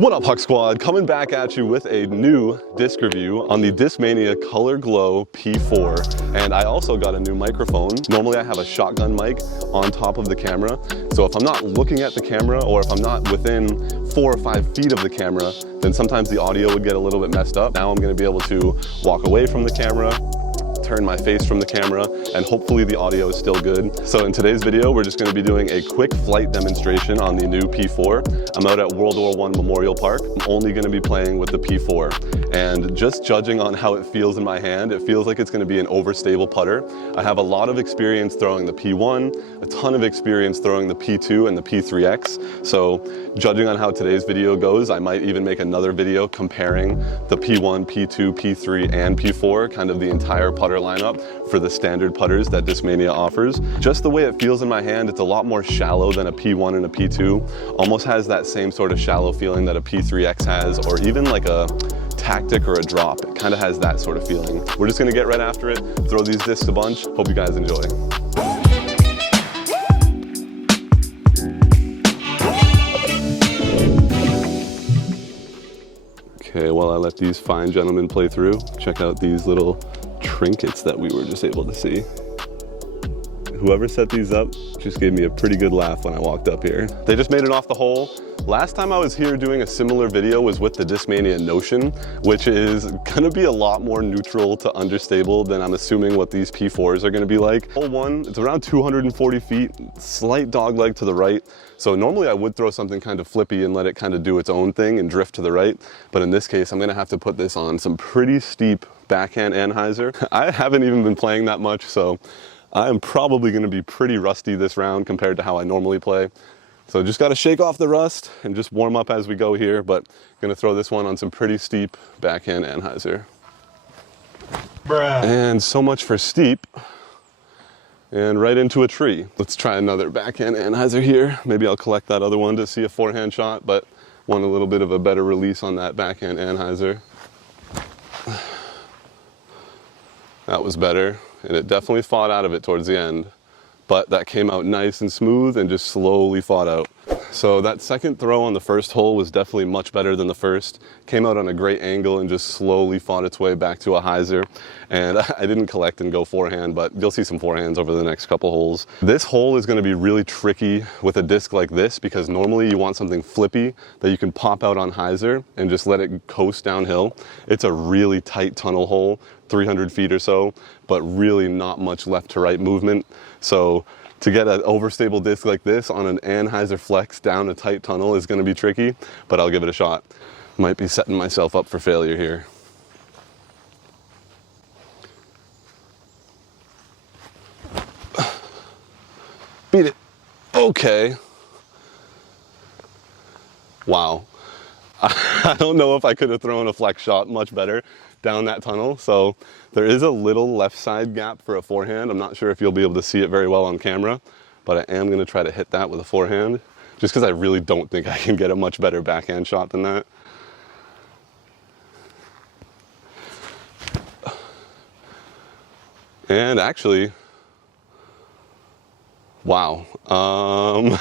What up, Huck Squad? Coming back at you with a new disc review on the Discmania Color Glow P4. And I also got a new microphone. Normally I have a shotgun mic on top of the camera. So if I'm not looking at the camera or if I'm not within 4 or 5 feet of the camera, then sometimes the audio would get a little bit messed up. Now I'm gonna be able to walk away from the camera, turn my face from the camera, and hopefully the audio is still good. So in today's video, we're just gonna be doing a quick flight demonstration on the new P4. I'm out at World War I Memorial Park. I'm only gonna be playing with the P4. And just judging on how it feels in my hand, it feels like it's gonna be an overstable putter. I have a lot of experience throwing the P1, a ton of experience throwing the P2 and the P3X. So judging on how today's video goes, I might even make another video comparing the P1, P2, P3, and P4, kind of the entire putter lineup for the standard putters that Discmania offers. Just the way it feels in my hand, it's a lot more shallow than a P1 and a P2. Almost has that same sort of shallow feeling that a P3X has, or even like a tactic or a drop. It kind of has that sort of feeling. We're just gonna get right after it, throw these discs a bunch. Hope you guys enjoy. Okay, while I let these fine gentlemen play through, check out these little trinkets that we were just able to see. Whoever set these up just gave me a pretty good laugh when I walked up here. They just made it off the hole. Last time I was here doing a similar video was with the Discmania Notion, which is gonna be a lot more neutral to understable than I'm assuming what these P4s are gonna be like. Hole 1, it's around 240 feet, slight dogleg to the right. So normally I would throw something kind of flippy and let it kind of do its own thing and drift to the right. But in this case, I'm gonna have to put this on some pretty steep backhand anhyzer. I haven't even been playing that much, so I'm probably gonna be pretty rusty this round compared to how I normally play. So just gotta shake off the rust and just warm up as we go here, but gonna throw this one on some pretty steep backhand anhyzer. Bruh. And so much for steep. And right into a tree. Let's try another backhand anhyzer here. Maybe I'll collect that other one to see a forehand shot, but want a little bit of a better release on that backhand anhyzer. That was better, and it definitely fought out of it towards the end. But that came out nice and smooth and just slowly fought out. So that second throw on the first hole was definitely much better than the first. Came out on a great angle and just slowly fought its way back to a hyzer. And I didn't collect and go forehand, but you'll see some forehands over the next couple holes. This hole is gonna be really tricky with a disc like this because normally you want something flippy that you can pop out on hyzer and just let it coast downhill. It's a really tight tunnel hole, 300 feet or so, but really not much left to right movement. So to get an overstable disc like this on an anhyzer flex down a tight tunnel is gonna be tricky, but I'll give it a shot. Might be setting myself up for failure here. Beat it. Okay. Wow. I don't know if I could have thrown a flex shot much better down that tunnel. So there is a little left side gap for a forehand. I'm not sure if you'll be able to see it very well on camera, but I am going to try to hit that with a forehand just because I really don't think I can get a much better backhand shot than that. And actually, wow,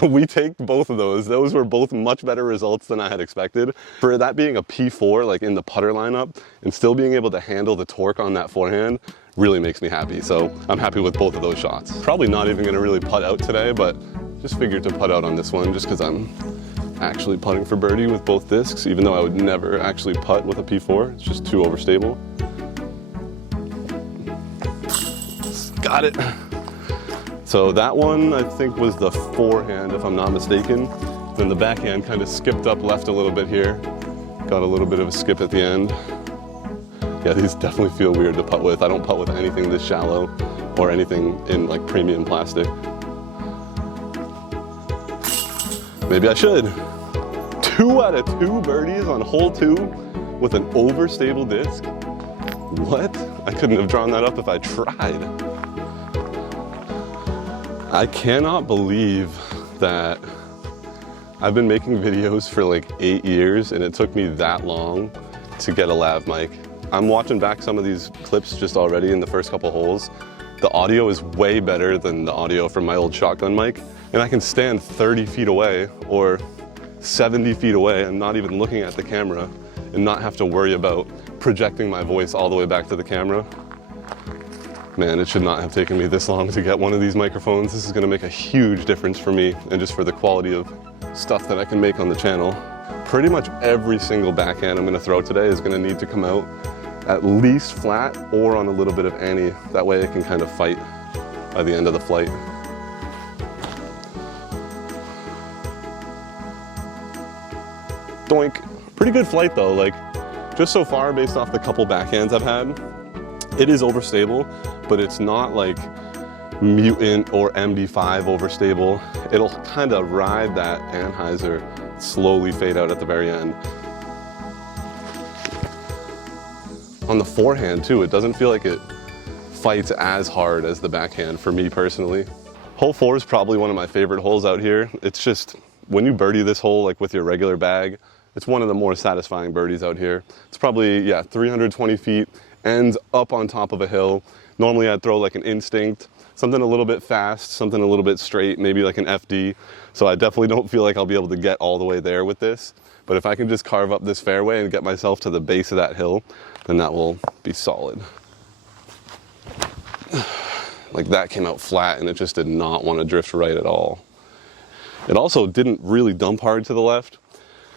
we take both of those. Those were both much better results than I had expected. For that being a P4, like in the putter lineup, and still being able to handle the torque on that forehand really makes me happy. So I'm happy with both of those shots. Probably not even gonna really putt out today, but just figured to putt out on this one just because I'm actually putting for birdie with both discs, even though I would never actually putt with a P4. It's just too overstable. Got it. So that one, I think, was the forehand, if I'm not mistaken. Then the backhand kind of skipped up left a little bit here. Got a little bit of a skip at the end. Yeah, these definitely feel weird to putt with. I don't putt with anything this shallow or anything in like premium plastic. Maybe I should. 2 out of 2 birdies on hole 2 with an overstable disc. What? I couldn't have drawn that up if I tried. I cannot believe that I've been making videos for like 8 years and it took me that long to get a lav mic. I'm watching back some of these clips just already in the first couple holes. The audio is way better than the audio from my old shotgun mic, and I can stand 30 feet away or 70 feet away and not even looking at the camera and not have to worry about projecting my voice all the way back to the camera. Man, it should not have taken me this long to get one of these microphones. This is gonna make a huge difference for me and just for the quality of stuff that I can make on the channel. Pretty much every single backhand I'm gonna throw today is gonna need to come out at least flat or on a little bit of ante. That way it can kind of fight by the end of the flight. Doink. Pretty good flight though, like just so far based off the couple backhands I've had, it is overstable, but it's not like Mutant or MD5 overstable. It'll kind of ride that Anheuser, slowly fade out at the very end. On the forehand too, it doesn't feel like it fights as hard as the backhand for me personally. Hole 4 is probably one of my favorite holes out here. It's just, when you birdie this hole like with your regular bag, it's one of the more satisfying birdies out here. It's probably, yeah, 320 feet, ends up on top of a hill. Normally I'd throw like an Instinct, something a little bit fast, something a little bit straight, maybe like an FD. So I definitely don't feel like I'll be able to get all the way there with this. But if I can just carve up this fairway and get myself to the base of that hill, then that will be solid. Like that came out flat and it just did not want to drift right at all. It also didn't really dump hard to the left,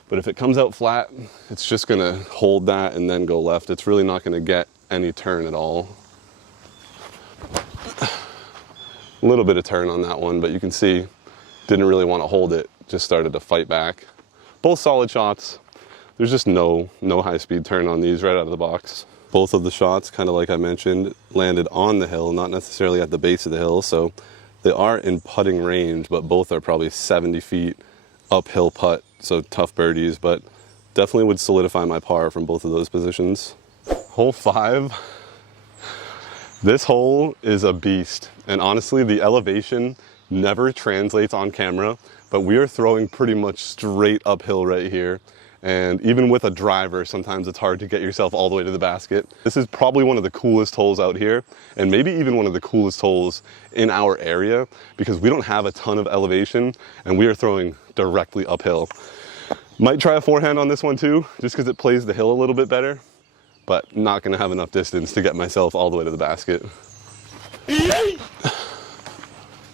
but if it comes out flat, it's just gonna hold that and then go left. It's really not gonna get any turn at all. A little bit of turn on that one, but you can see, didn't really want to hold it, just started to fight back. Both solid shots. There's just no high speed turn on these right out of the box. Both of the shots, kind of like I mentioned, landed on the hill, not necessarily at the base of the hill, so they are in putting range, but both are probably 70 feet uphill putt, so tough birdies, but definitely would solidify my par from both of those positions. Hole 5. This hole is a beast, and honestly, the elevation never translates on camera, but we are throwing pretty much straight uphill right here. And even with a driver, sometimes it's hard to get yourself all the way to the basket. This is probably one of the coolest holes out here, and maybe even one of the coolest holes in our area, because we don't have a ton of elevation, and we are throwing directly uphill. Might try a forehand on this one too, just because it plays the hill a little bit better, but not gonna have enough distance to get myself all the way to the basket.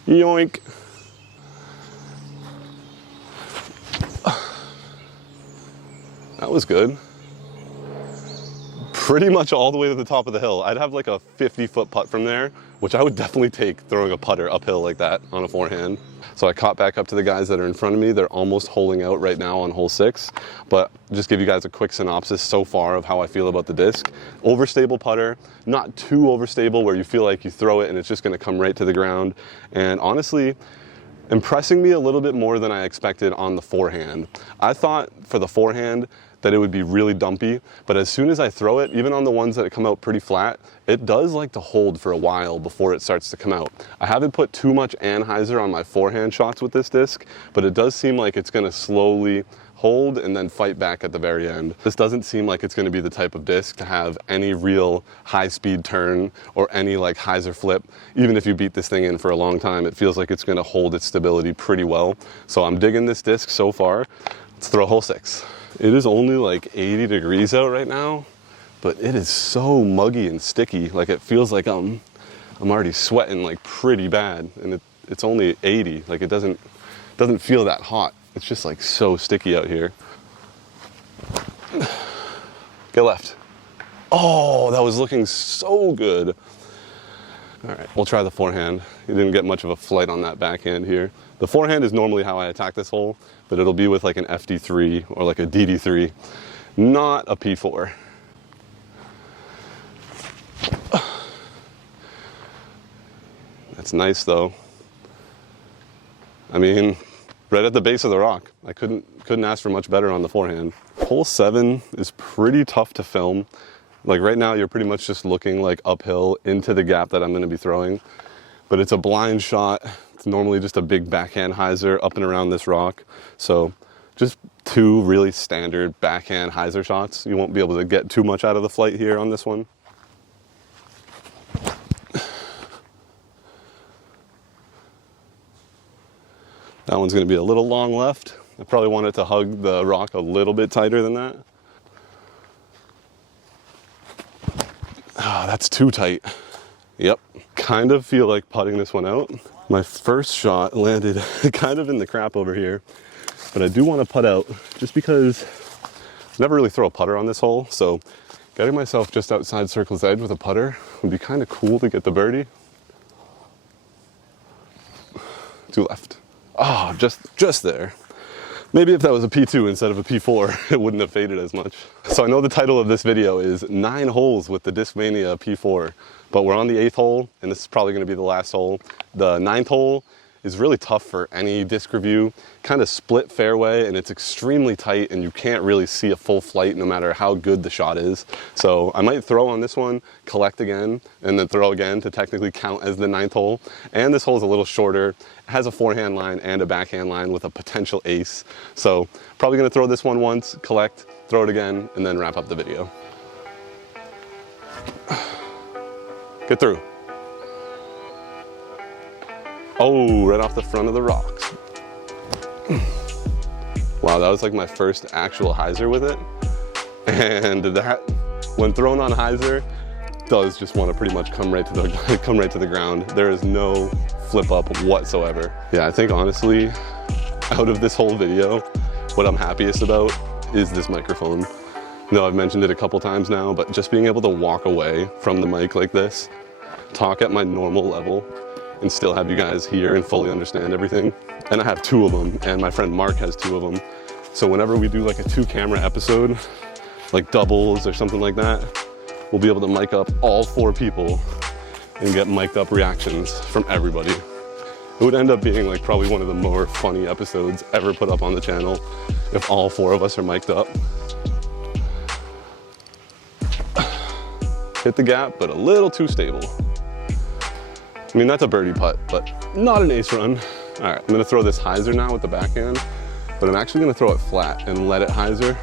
Yoink. That was good. Pretty much all the way to the top of the hill. I'd have like a 50-foot putt from there, which I would definitely take throwing a putter uphill like that on a forehand. So I caught back up to the guys that are in front of me. They're almost holing out right now on hole 6, but just give you guys a quick synopsis so far of how I feel about the disc. Overstable putter, not too overstable where you feel like you throw it and it's just gonna come right to the ground. And honestly, impressing me a little bit more than I expected on the forehand. I thought for the forehand that it would be really dumpy, but as soon as I throw it, even on the ones that come out pretty flat, it does like to hold for a while before it starts to come out. I haven't put too much Anheuser on my forehand shots with this disc, but it does seem like it's gonna slowly hold and then fight back at the very end. This doesn't seem like it's gonna be the type of disc to have any real high speed turn or any like hyzer flip. Even if you beat this thing in for a long time, it feels like it's gonna hold its stability pretty well. So I'm digging this disc so far. Let's throw hole 6. It is only like 80 degrees out right now, but it is so muggy and sticky. Like it feels like I'm already sweating like pretty bad, and it's only 80. Like it doesn't feel that hot. It's just like so sticky out here. Get left. Oh, that was looking so good. All right, we'll try the forehand. You didn't get much of a flight on that backhand here. The forehand is normally how I attack this hole, but it'll be with like an FD3 or like a DD3, not a P4. That's nice though. I mean, right at the base of the rock. I couldn't ask for much better on the forehand. Hole 7 is pretty tough to film. Like right now, you're pretty much just looking like uphill into the gap that I'm gonna be throwing, but it's a blind shot. It's normally just a big backhand hyzer up and around this rock. So just 2 really standard backhand hyzer shots. You won't be able to get too much out of the flight here on this one. That one's gonna be a little long left, I probably want it to hug the rock a little bit tighter than that. Ah, that's too tight. Yep. Kind of feel like putting this one out. My first shot landed kind of in the crap over here, but I do want to putt out just because I never really throw a putter on this hole. So getting myself just outside circle's edge with a putter would be kind of cool to get the birdie. To left. Oh, just there. Maybe if that was a P2 instead of a P4, it wouldn't have faded as much. So I know the title of this video is 9 holes with the Discmania P4, but we're on the 8th hole, and this is probably gonna be the last hole. The 9th hole is really tough for any disc review. Kind of split fairway, and it's extremely tight, and you can't really see a full flight no matter how good the shot is. So I might throw on this one, collect again, and then throw again to technically count as the 9th hole. And this hole is a little shorter. It has a forehand line and a backhand line with a potential ace. So probably gonna throw this one once, collect, throw it again, and then wrap up the video. Get through. Oh, right off the front of the rocks. Wow, that was like my first actual hyzer with it. And that, when thrown on hyzer, does just want to pretty much come right to the ground. There is no flip up whatsoever. Yeah, I think honestly, out of this whole video, what I'm happiest about is this microphone. I know I've mentioned it a couple times now, but just being able to walk away from the mic like this, talk at my normal level, and still have you guys hear and fully understand everything. And I have 2 of them, and my friend Mark has 2 of them. So whenever we do like a 2-camera episode, like doubles or something like that, we'll be able to mic up all 4 people and get mic'd up reactions from everybody. It would end up being like probably one of the more funny episodes ever put up on the channel if all 4 of us are mic'd up. Hit the gap, but a little too stable. I mean, that's a birdie putt, but not an ace run. All right, I'm gonna throw this hyzer now with the backhand, but I'm actually gonna throw it flat and let it hyzer.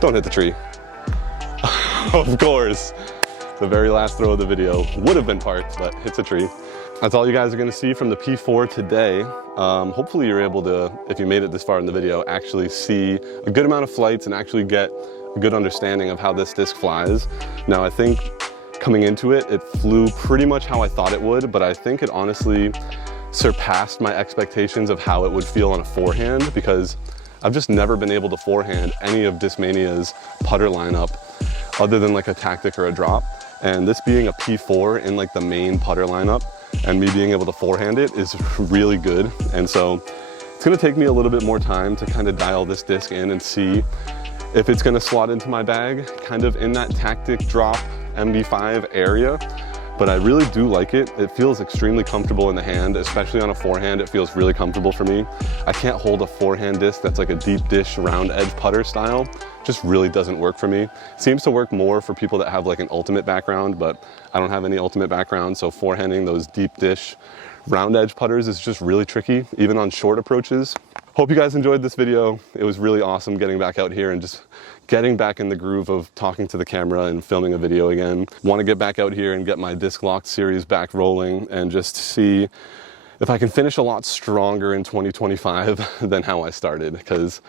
Don't hit the tree. Of course. The very last throw of the video would have been parked, but hits a tree. That's all you guys are gonna see from the P4 today. Hopefully you're able to, if you made it this far in the video, actually see a good amount of flights and actually get a good understanding of how this disc flies. Now, I think coming into it, it flew pretty much how I thought it would, but I think it honestly surpassed my expectations of how it would feel on a forehand, because I've just never been able to forehand any of Discmania's putter lineup other than like a tactic or a drop. And this being a P4 in like the main putter lineup and me being able to forehand it is really good. And so it's gonna take me a little bit more time to kind of dial this disc in and see if it's gonna slot into my bag, kind of in that tactic drop MD5 area, but I really do like it. It feels extremely comfortable in the hand, especially on a forehand. It feels really comfortable for me. I can't hold a forehand disc that's like a deep dish round edge putter style. Just really doesn't work for me. Seems to work more for people that have like an ultimate background, but I don't have any ultimate background, so forehanding those deep dish round edge putters is just really tricky, even on short approaches. Hope you guys enjoyed this video. It was really awesome getting back out here and just getting back in the groove of talking to the camera and filming a video again. Want to get back out here and get my Disc Locked series back rolling and just see if I can finish a lot stronger in 2025 than how I started, because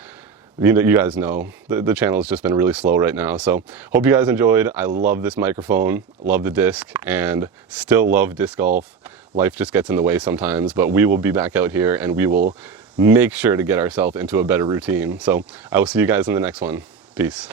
you guys know the channel has just been really slow right now. So hope you guys enjoyed. I love this microphone, love the disc, and still love disc golf. Life just gets in the way sometimes, but we will be back out here and we will make sure to get ourselves into a better routine. So I will see you guys in the next one. Peace.